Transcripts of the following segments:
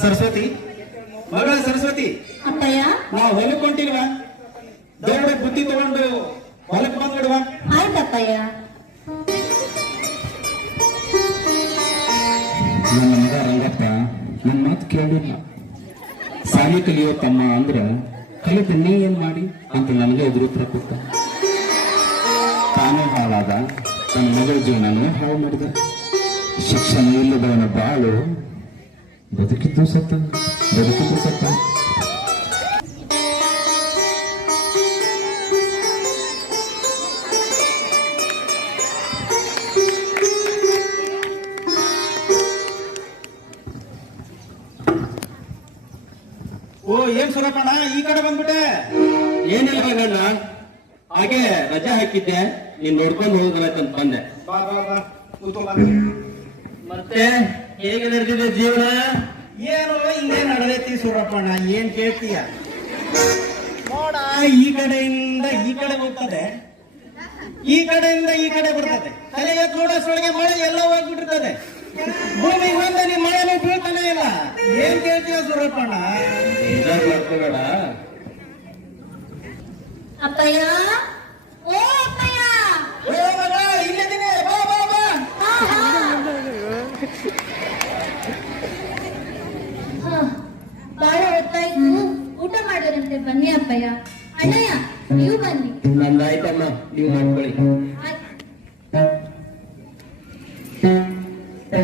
ಸರಸ್ವತಿ. ಮಗಳ ಸರಸ್ವತಿ. ಅಪ್ಪಯ್ಯ. ನಾವು ಹೊಲಕ್ಕೆ ಹೊಂಟಿಲ್ವಾ ದೊಡ್ಡ ಬುದ್ಧಿ ತಗೊಂಡು ಹೊಲಕ್ ಬಂದ್ಬಿಡುವ. ಆಯ್ತಪ್ಪಯ್ಯ. ನನ್ನ ಮಗ ರಂಗಪ್ಪ ನನ್ನ ಮಾತು ಕೇಳಿಲ್ಲ. ಸಾಲಿ ಕಲಿಯೋ ತಮ್ಮ ಅಂದ್ರ ಕಲಿತ ನೀ ಏನ್ ಮಾಡಿ ಅಂತ ನನಗೆ ಎದುರು ಉತ್ತರ ಕೊಟ್ಟ ತಾನೇ ಹಾಳಾದ ತನ್ನ ಮಗಳ ಜೀವನನೂ ಹಾಳು ಮಾಡಿದ. ಶಿಕ್ಷಣ ಇಲ್ಲದವನ ಬಾಳು ಬದುಕಿದ್ದು ಸತ್ತ ಬದುಕಿದ್ದು ಸತ್ತ. ಓ ಏನ್ ಸುರಪ್ಪಣ್ಣ? ಈ ಕಡೆ ಬಂದ್ಬಿಟ್ಟೆ. ಏನಿಲ್ಲ ಹಾಗೆ ರಜೆ ಹಾಕಿದ್ದೆ. ನೀನ್ ನೋಡ್ಕೊಂಡು ಹೋಗೋದಾಯ್ತಂತ ಬಂದೆ. ಬಾ ಬಾ ಬಾ. ಕೂತ್ಕೊ ಬಾ. ಮತ್ತೆ? ಹೇಗೆ ನಡೆದಿದೆ ಜೀವನ? ಏನು ಹಿಂಗೆ ನಡೆದೈತಿ ಸೂರಪ್ಪಣ್ಣ ಏನ್ ಕೇಳ್ತೀಯ? ನೋಡ ಈ ಕಡೆಯಿಂದ ಈ ಕಡೆ ಹೋಗ್ತದೆ. ಈ ಕಡೆಯಿಂದ ಈ ಕಡೆ ಬರ್ತದೆ. ತಲೆಗೆ ಸೊಳಗೆ ಮಳೆ ಎಲ್ಲ ಹೋಗ್ಬಿಟ್ಟಿರ್ತದೆ. ಭೂಮಿ ಬಂದ ನೀ ಮಳೆನೂ ಬೀಳ್ತಾನೆ ಇಲ್ಲ. ಏನ್ ಕೇಳ್ತೀಯ ಸೂರಪ್ಪಣ್ಣ ಅಪ್ಪಯ್ಯ ಓ ಅಪ್ಪಯ್ಯ ಏ ಮಗ, ಇಲ್ಲಿದ್ದೀನಿ ಬಾ ಬಾ ಬಾ ಹಾ, ಹಾ. ಹಾ, ಬಾಳ ಹೊತ್ತಾಯ್ತು ಊಟ ಮಾಡೋರಂತೆ ಬನ್ನಿ ಅಪ್ಪಯ್ಯ. ಅಣ್ಣಯ್ಯ ನೀವು ಬನ್ನಿ. ನಂದಾಯ್ತಮ್ಮ ನೀವು ಮಾಡ್ಕೊಳ್ಳಿ.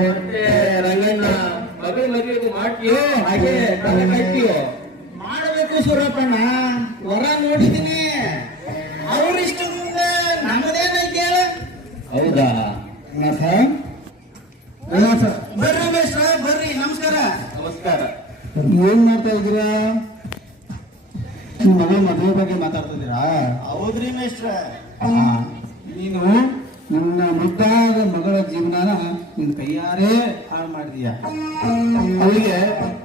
ಮತ್ತೆ ರಂಗಣ್ಣ ಮಗಳ ಮದುವೆಗೂ ಮಾಡ್ತೀಯೋ? ಹಾಗೆ ಮಾಡಬೇಕು ಸೂರಪ್ಪಣ್ಣ. ವರ ನೋಡಿದ್ದೀನಿ ಅವ್ರಿಷ್ಟದಿಂದ ನಮ್ಮದೇನೈತಿ ಹೇಳ ಹೌದಾ? ಬರ್ರಿ ಮೇಷ್ಟ್ರ ಬರ್ರಿ. ನಮಸ್ಕಾರ. ನಮಸ್ಕಾರ. ಏನ್ ಮಾಡ್ತಾ ಇದ್ದೀರಾ? ನೀನು ನನ್ನ ಮುದ್ದಾದ ಮಗಳ ಜೀವನನ ನಿನ್ನ ಕೈಯಾರೇ ಹಾಳು ಮಾಡಿದೀಯ. ಅವಳಿಗೆ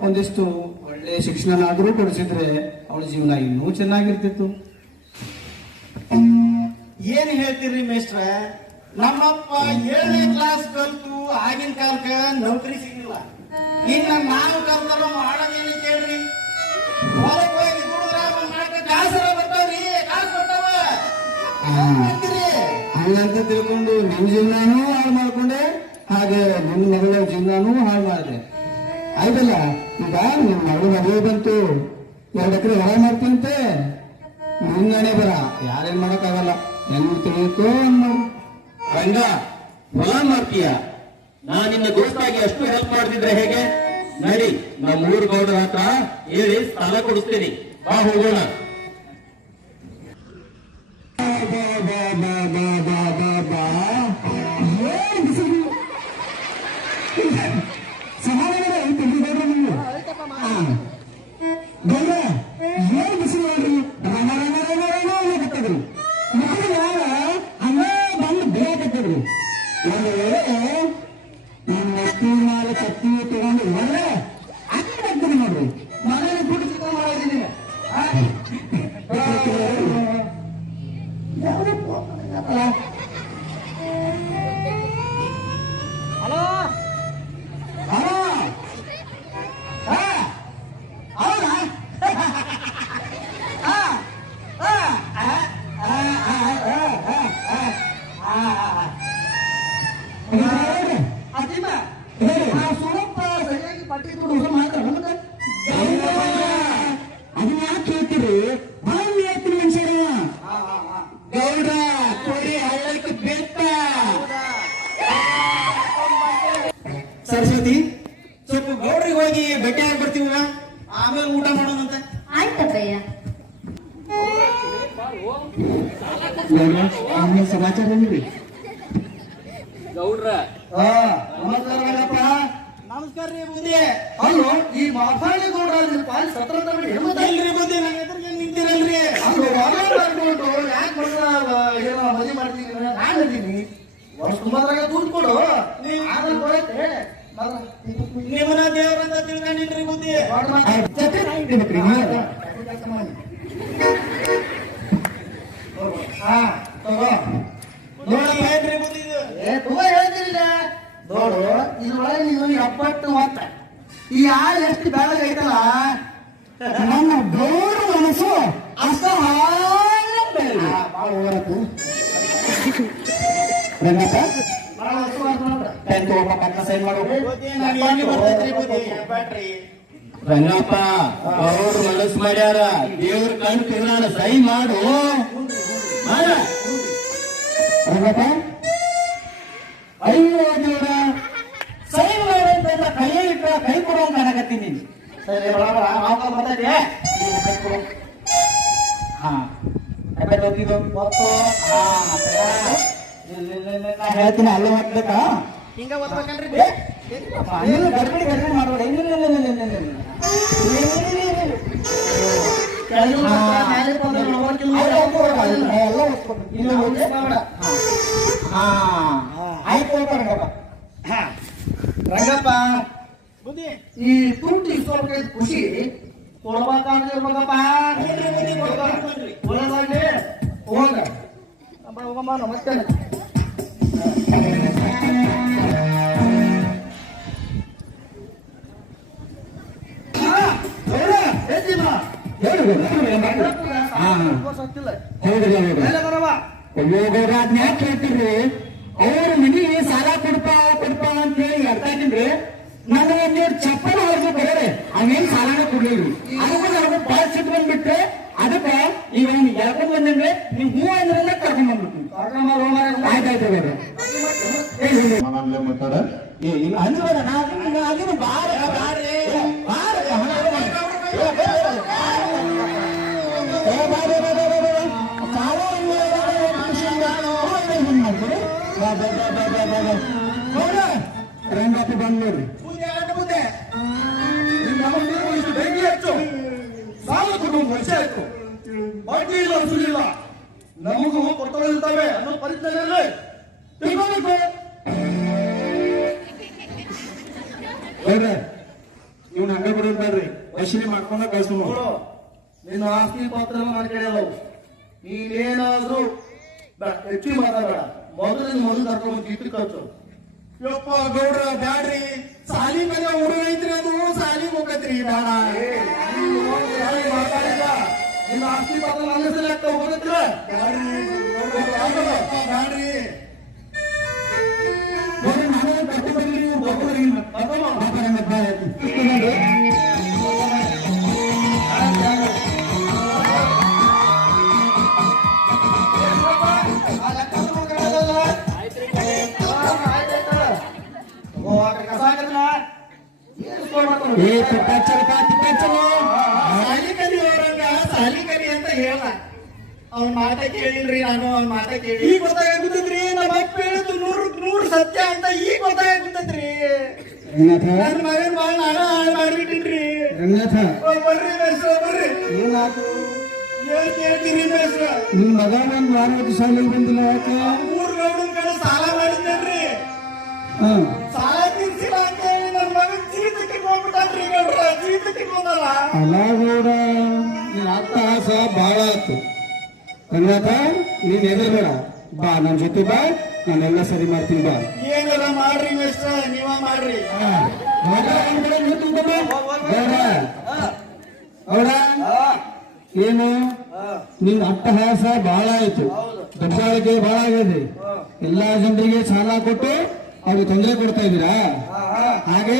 ಒಂದಿಷ್ಟು ಒಳ್ಳೆ ಶಿಕ್ಷಣನಾದರೂ ಕೊಡಿಸಿದ್ರೆ ಅವಳ ಜೀವನ ಇನ್ನೂ ಚೆನ್ನಾಗಿರ್ತಿತ್ತು. ಏನ್ ಹೇಳ್ತೀರಿ ಮೇಷ್ಟ್ರ? ನಮ್ಮಪ್ಪ ಏಳನೇ ಕ್ಲಾಸ್ ಕಲ್ತು ಆಗಿನ ಕಾಲಕ್ಕ ನೌಕರಿ ಸಿಗಲಿಲ್ಲ. ಇನ್ನ ನಾನು ಕಲ್ತಲ್ಲ ಮಾಡೋದೇನು ಕೇಳ್ರಿ? ಹೊರಗೆ ಹೋಗಿ ನಾಲ್ಕು ಕಾಸರ ಬರ್ತಾವ್ರಿ ಕಾಸು ಬರ್ತಾವ ಏನ್ ಮಾಡ್ತೀರಿ? ಹಂಗಂತ ತಿಳ್ಕೊಂಡು ನಿಮ್ ಜೀವನೂ ಹಾಳು ಮಾಡ್ಕೊಂಡೆ, ಹಾಗೆ ನಿಮ್ ಮಗಳ ಜೀವನೂ ಹಾಳು ಮಾಡಿದೆ. ಆಯ್ತಲ್ಲ? ಈಗ ನಿಮ್ ಮಗಳು ಮದುವೆ ಬಂತು. ಎರಡು ಎಕರೆ ಹೊರ ಮಾಡ್ತೀನಂತೆ. ನಿನ್ನಣೆ ಬರ ಯಾರೇನ್ ಮಾಡಕ್ಕಾಗಲ್ಲ. ಹೆಂಗ್ ಹಂಗ್ ಮಾಡು ರಂಗ ಹೊಲ ಮಾಡ್ತೀಯ? ನಾ ನಿನ್ನ ದೋಸ್ತಾಗಿ ಅಷ್ಟು ಹೆಲ್ಪ್ ಮಾಡ್ತಿದ್ರೆ ಹೇಗೆ? ನಡಿ ನಮ್ಮ ಊರು ಗೌಡರ ಹತ್ರ ಹೇಳಿ ಸಾಲ ಕೊಡಿಸ್ತೀನಿ. ಬಾ ಹೋಗೋಣ. ಕತ್ತಿ ತಗೊಂಡು ಹೋದ್ರೆ ಸರಸ್ವತಿ ಸ್ವಲ್ಪ ಗೌಡ್ರಿಗೆ ಹೋಗಿ ಭೇಟಿ ಆಗಿ ಬರ್ತೀವ ಆಮೇಲೆ ಊಟ ಮಾಡೋದಂತ ಆಯ್ತಪ್ಪಯ್ಯ ಸಮಾಚಾರ ಏನ್ರಿ ಗೌಡ್ರ. ನಮಸ್ಕಾರ ಗಣಪ್ಪ ನಮಸ್ಕಾರ ರೀ ಬುದ್ಧಿ. ಅಲ್ಲೋ ಈ ಮಾತಾಡಿ ಗೌಡ್ರ ಪಾಲ್ ಸತ್ರ ಇಲ್ರಿ ಬುದ್ಧಿ ನನ್ನ ಎದುರಿಗೆ ನಿಂತಿರಲ್ರಿ. ವಾದ ಮಾಡ್ಕೊಂಡು ಯಾಕೆ ಮಗಳ ಏನೋ ಮದುವೆ ಮಾಡ್ತೀನಿ ನಾನು ಇದ್ದೀನಿ ವರ್ಷ ತುಂಬದ್ರಾಗ ದುಡ್ಡು ಕೊಡು ಹಾ ತಗೋ ನೋಡಪ್ಪ ಏನ್ರಿ ಇದು ಏ ಹೇಳ್ತಿಲ್ಲ ನೋಡು ಇದ್ರೊಳಗೆ ನೀನು ಎಪ್ಪತ್ತು ಮತ್ತ ಈ ಹಾಲು ಎಷ್ಟು ನನ್ನ ಮನಸ್ಸು ಭಾಳ ರಂಗಪ್ಪ ತಗೋಪ್ಪ ಪಕ್ಕ ಸೈನ್ ಮಾಡು ರಂಗಪ್ಪ ಅವ್ರು ಮನಸ್ಸು ಮಾಡ್ಯಾರ. ದೇವ್ರ ಕಣ್ ತಿರ್ನಾಡ ಸೈ ಮಾಡು. ರಂಗಪ್ಪ ಅಯ್ಯೋ ದೇವ್ರ ಸೈ ಮಾಡಂತ ಕೈ ಇಟ್ಟ ಕೈ ಕೊಡುವಂಗ ಕಾಣಕತ್ತೀನಿ ಸರಿ ಬಡ ಆವಾಗ ಹಾ. ಎಬ್ಬೆ ತೊಂದಿದ್ದು ಗೊತ್ತು ಹಾ ಮತ್ತೆ? ಇಲ್ಲ, ಇಲ್ಲ, ಇಲ್ಲ, ನಾ ಹೇಳ್ತೀನಿ ಅಲ್ಲ ಮಾಡ್ಬೇಕಾ ಹಿಂಗ ಓದ್ಬೇಕಲ್ರಿ. ಗಡ್ಬಡಿ ಗಡ್ಬಡಿ ಮಾಡ್ಬೇಡ. ಇಲ್ಲ ಇಲ್ಲ ಇಲ್ಲ ಇಲ್ಲ ಇಲ್ಲ. ರಂಗಪ್ಪ ಈ ತುಟ್ಟಿ ಸ್ವಲ್ಪ ಖುಷಿ ಕೊಡ್ಬೇಕಂದಿರ್ಬೇಕಪ್ಪ ಅಂದ್ರೆ ಹೋಗ ಹೋಗಮ್ಮ ನಾವು ಅದ್ನ ಯಾಕೆ ಹೇಳ್ತೀರಿ ಅವ್ರ ಮನಿಗೆ ಸಾಲ ಕೊಡ್ಪ ಕೊಡ್ಪ ಅಂತ ಹೇಳಿ ಇದ್ದೀನ್ರಿ ನಾನು ಒಂದೆರಡು ಚಪ್ಪಲ್ ಹೊರಗೆ ಕೊಡೋರೆ ಅವೇನ್ ಸಾಲನ ಕೊಡ್ಲಿಲ್ರಿ ಅದಕ್ಕೆ ನನಗೂ ಬಾಳ ಸಿಟ್ಟು ಬಂದ್ಬಿಟ್ರೆ ಅದಕ್ಕೆ ಈಗ ಅವ್ನು ಹೇಳ್ಕೊಂಡ್ ಬಂದಂದ್ರೆ ನೀವು ಹೂ ಅಂದ್ರೆ ಕರ್ಕೊಂಡ್ ಬಂದ್ಬಿಟ್ಟು ಆಯ್ತಾಯ್ತು ಮಾತಾಡ ಏ, ಇಲ್ಲ, ನಾನು ನಾ ಅದನ್ನ- ನಾ ಅದನ್ನ ಬಾರ, ರಂಗಪ್ಪ ಬಂದ್ ನೋಡ್ರಿ ಬೆಂಕಿ ಹಚ್ಚು ಸಾಲ ವರ್ಷ ಆಯ್ತು ಬಡ್ಡಿ ಇಲ್ಲ ಸುಲಿಲ್ಲ ನಮಗೂ ಕೊಡ್ತವೆ ಅನ್ನೋ ಪರಿಚಯ ತಿಳ್ಕೋಬೇಕು ಇವ್ನ ಹಂಗ ಬಿಡೋದ್ ಬೇಡ್ರಿ ವಶೀಲಿ ಮಾಡ್ಕೊಂಡ ಕಳ್ಸು ನಿನ್ನ ಆಸ್ತಿ ಪಾತ್ರ ಮಾಡ್ಕೊಳ್ಳಲ್ಲ ನೀನೇನಾದ್ರೂ ಬ- ಮಾತಾಡ ಮಾತಾಡಬೇಡ ಮೊದಲಿನ ಮೊದಲು ಕರ್ಕೊಂಡು ಗಿಟ್ಟು ಕಚ್ಚು ಯಪ್ಪ ಗೌಡ್ರ ಬ್ಯಾಡ್ರಿ. ಸಾಲಿ ಮೇಲೆ ಹುಡುಗ ಐತ್ರಿ ಅದು ಸಾಲಿ ಹೋಗತ್ರಿ ಬೇಡ. ನಿಮ್ಮ ಆಸ್ತಿ ಪಾತ್ರ ನನ್ನ ಹೆಸರಲ್ಲಿ ಹೋಗತ್ರ ಬ್ಯಾಡ್ರಿ. ಬ್ಯಾಡ್ರಿ. ಏ ತಿಪ್ಪಾಚಲಪ್ಪ ತಿಪ್ಪಾಚಲು ಸಾಲಿ ಅವರಂಗ ಅವ್ರಂಗ ಸಾಲಿ ಕಲಿ ಅಂತ ಹೇಳ. ಅವ್ನ ಮಾತ ಕೇಳಿಲ್ರಿ ನಾನು ಅವ್ನ ಮಾತ ಕೇಳಿ. ಈಗ ಗೊತ್ತಾಗುತ್ತದ್ರಿ ನಮ್ಮ ಅಪ್ಪ ಹೇಳಿದ್ದು ನೂರು ನೂರು ಸತ್ಯ ಅಂತ ಈಗ ಗೊತ್ತಾಗುತ್ತದ್ರಿ ರಂಗನಾಥ ನನ್ನ ಮಗನ್ ಬಾಳ ನಾನು ಹಾಳು ಮಾಡ್ಬಿಟ್ಟಿನ್ರಿ. ರಂಗನಾಥ ಓ, ಬರ್ರಿ ಮೇಸ್ಟ್ರ ಬರ್ರಿ. ಏನಾಯ್ತು ಏನ್ ಕೇಳ್ತೀರಿ ಮೇಸ್ಟ್ರ ನಿನ್ ಮಗ ಒಂದ್ ವಾರ ಹೊತ್ತು ಶಾಲೆಗೆ ಬಂದಿಲ್ಲ ಯಾಕೆ? ಮೂರ್ ಗೌಡನ್ ಕಡೆ ಸಾಲ ಮಾಡಿದ್ದೇನ್ರಿ. ಹಾ. ಸಾಲ ತೀರ್ಸಿಲ್ಲ ಅಂತ ಹೇಳಿ ನನ್ನ ಮಗನ್ ಜೀವಿತಕ್ಕೆ ಹೋಗ್ಬಿಟ್ಟಾನ್ರಿ ಗೌಡ್ರ ಜೀವಿತಕ್ಕೆ ನಿನ್ನ ಅಟ್ಟಹಾಸ ನಿನ್ ಅತ್ತ ಆಸ ಬಾಳ ಆಯ್ತು. ರಂಗನಾಥ ನೀನ್ ಎದುರುಬೇಡ ಬಾ ನನ್ ಜೊತೆ ಬಾ ನಾನೆಲ್ಲ ಸರಿ ಮಾಡ್ತೀನಿ ಬಾ. ಏನೆಲ್ಲ ಮಾಡ್ರಿ ಮೇಸ್ಟ್ರ? ನೀವ ಮಾಡ್ರಿ. ಗೌಡ ಏನು? ನಿನ್ ಅಟ್ಟಹಾಸ ಬಹಳ ಆಯ್ತು. ದಬ್ಬಾಳಿಕೆ ಬಹಳ ಆಗಿದೆ. ಎಲ್ಲಾ ಜನರಿಗೆ ಸಾಲ ಕೊಟ್ಟು ಅವ್ರಿಗೆ ತೊಂದರೆ ಕೊಡ್ತಾ ಇದ್ದೀರಾ? ಹಾಗೆ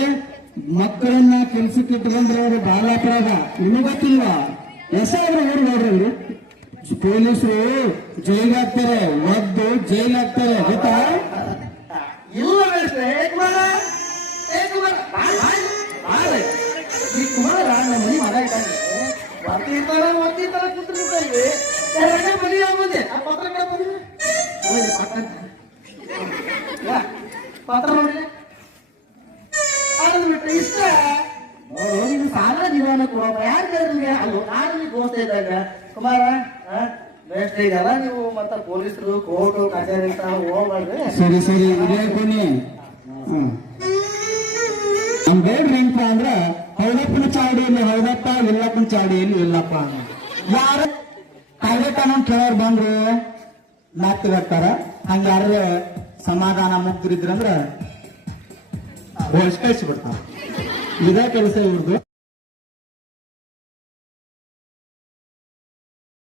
ಮಕ್ಕಳನ್ನ ಕೆಲ್ಸಕ್ಕೆ ಇಟ್ಕೊಂಡ್ರೆ ಅವರು ಬಾಲ ಅಪರಾಧ. ನಿಮಗೆ ಗೊತ್ತಿಲ್ವಾ ಎಷ್ಟಾದ್ರೂ ಊರು ನೋಡ್ರಿ ಪೊಲೀಸರು ಜೈಲ್ ಆಗ್ತಾರೆ ಒದ್ದು ಜೈಲ್ ಆಗ್ತಾರೆ ಗೊತ್ತಾ ಪತ್ರ ಕಡೆ ಪತ್ರ ನೋಡಿ. ಇದ್ದಾಗ, ಕುಮಾರ ಬೇಸ್ಟ್ ಈಗಲ್ಲ ನೀವು ಮತ್ತ ಪೊಲೀಸರು, ಕೋರ್ಟು, ಕಚೇರಿ ಅಂತ ಹೋಗ್ಬೇಡ್ರಿ ಸರಿ ಸರಿ ಇದೇ ಹ್ಮ್. ನಮ್ ಬೇಡ್ರಿ ಹೆಂಗ್ಪ ಅಂದ್ರ, ಹೌದಪ್ಪನ ಚಾವಡಿಯಲ್ಲಿ ಹೌದಪ್ಪ, ಇಲ್ಲಪ್ಪನ ಚಾವಡಿಯಲ್ಲಿ ಇಲ್ಲಪ್ಪ. ಯಾರು ಕಾಯ್ದೆ ಕಾನೂನು ಕೇಳೋರು ಬಂದ್ರು ನಾತಿರ್ತಾರ ಹಂಗ ಯಾರು ಸಮಾಧಾನ ಮುಕ್ತರಿದ್ರಂದ್ರ ಕಳಿಸಿ ಬಿಡ್ತಾರ ಇದೇ ಕೆಲಸ ಇವ್ರದ್ದು